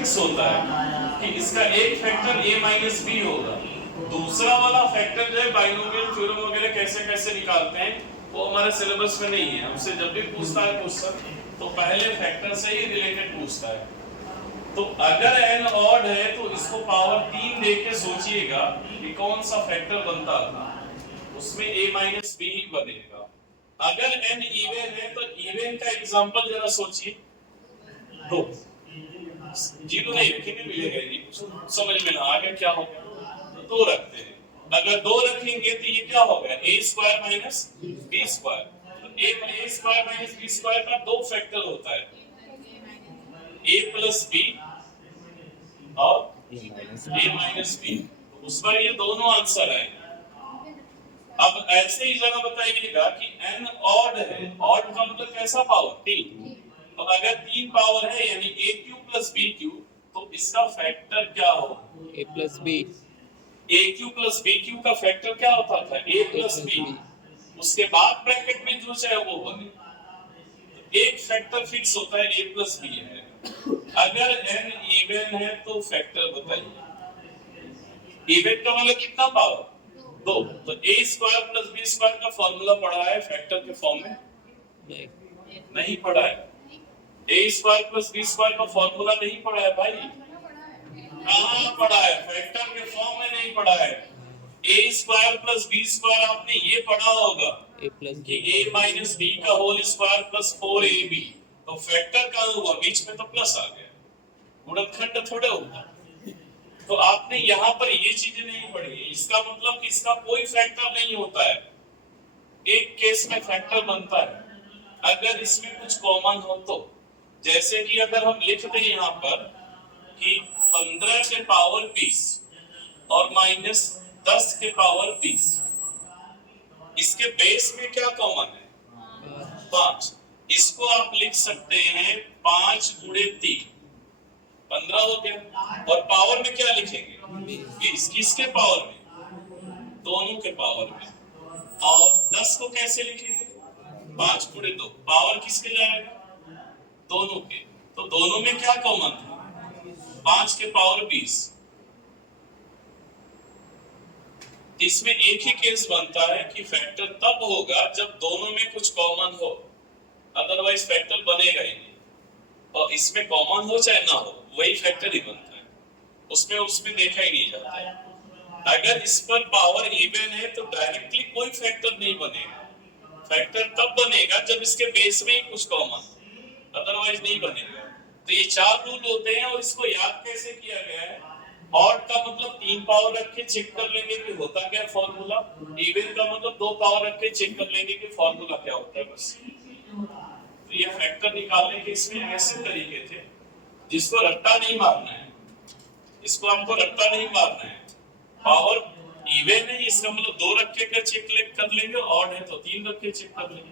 Fix होता है कि इसका एक फैक्टर a माइनस बी होगा। दूसरा वाला फैक्टर जो है बाइनोमियल थ्योरम वगैरह कैसे कैसे निकालते हैं वो हमारे सिलेबस में नहीं है। हमसे जब भी पूछता है क्वेश्चन तो पहले फैक्टर से ही रिलेटेड पूछता है। तो अगर n ऑड है तो इसको पावर 3 देके सोचिएगा कि कौन सा फैक्टर बनता था, उसमें a माइनस बी ही बनेगा। अगर n इवन है तो इवन का एग्जांपल जरा सोचिए। दो जीरो नहीं रखेंगे मिलेगा ही, समझ में ना आ गया क्या हो गया। दो रखते हैं, अगर दो रखेंगे तो ये क्या होगा a square minus B square. तो a square minus B square का दो फैक्टर होता है, a प्लस बी और a माइनस बी। उस पर ये दोनों आंसर आए। अब ऐसे ही जगह बताइएगा कि n ऑड है, ऑड का मतलब कैसा पावर 3। तो अगर 3 पावर है यानी a cube plus b cube, तो इसका फैक्टर क्या होगा a plus B. a cube plus b cube का फैक्टर क्या होता था a प्लस b, उसके बाद ब्रैकेट में जो चाहे वो बने। तो एक फैक्टर फिक्स होता है a प्लस b है। अगर n इवन है तो फैक्टर बताइए। इवन का मतलब कितना पावर दो। तो a square plus B square का फॉर्मूला पढ़ा है फैक्टर के फॉर्म में? नहीं पढ़ा है। a square plus B square का फॉर्मूला नहीं पढ़ा है भाई। कहाँ पढ़ा है? फैक्टर के फॉर्म में नहीं पढ़ा है। a square plus B square आपने ये पढ़ा होगा कि a माइनस बी का होल स्क्वायर प्लस 4ab। तो फैक्टर कहाँ हुआ? बीच में तो प्लस आ गया, गुणनखंड थोड़े होगा। तो आपने यहाँ पर ये चीजें नहीं पढ़ी है। इसका मतलब कि इसका कोई फैक्टर नहीं होता है। एक केस में फैक्टर बनता है अगर इसमें कुछ कॉमन हो तो। जैसे कि अगर हम लिख दें यहाँ पर कि 15 के पावर 20 और माइनस 10 के पावर 20, इसके बेस में क्या कॉमन है? 5। इसको आप लिख सकते हैं 5 गुणे 3, 15 हो गया। और पावर में क्या लिखेंगे? 20। किसके पावर में? दोनों के पावर में। और 10 को कैसे लिखेंगे? 5 गुणे 2। पावर किसके जाएगा? दोनों के। तो दोनों में क्या कॉमन था? 5 के पावर 20। इसमें एक ही केस बनता है कि फैक्टर तब होगा जब दोनों में कुछ कॉमन हो, अदरवाइज फैक्टर बनेगा ही नहीं। और इसमें कॉमन हो चाहे ना हो वही फैक्टर ही बनता है, उसमें देखा ही नहीं जाता। अगर इस पर पावर इवन है तो डायरेक्टली कोई फैक्टर नहीं बनेगा। फैक्टर तब बनेगा जब इसके बेस में ही कुछ कॉमन, अदरवाइज नहीं बनेगा। तो ये 4 रूल होते हैं और इसको याद कैसे किया गया है? ऑड का मतलब 3 पावर रख के चेक कर लेंगे कि होता क्या फॉर्मूला। इवन का मतलब 2 पावर रख के चेक कर लेंगे कि फॉर्मूला क्या होता है, बस। तो ये फैक्टर निकालने के इसमें ऐसे तरीके थे जिसको रट्टा नहीं मारना है। इसको आपको रट्टा नहीं मारना है। पावर इवन है इसका मतलब 2 रख के चेक कर लेंगे, ऑड है तो 3 रख के चेक कर लेंगे।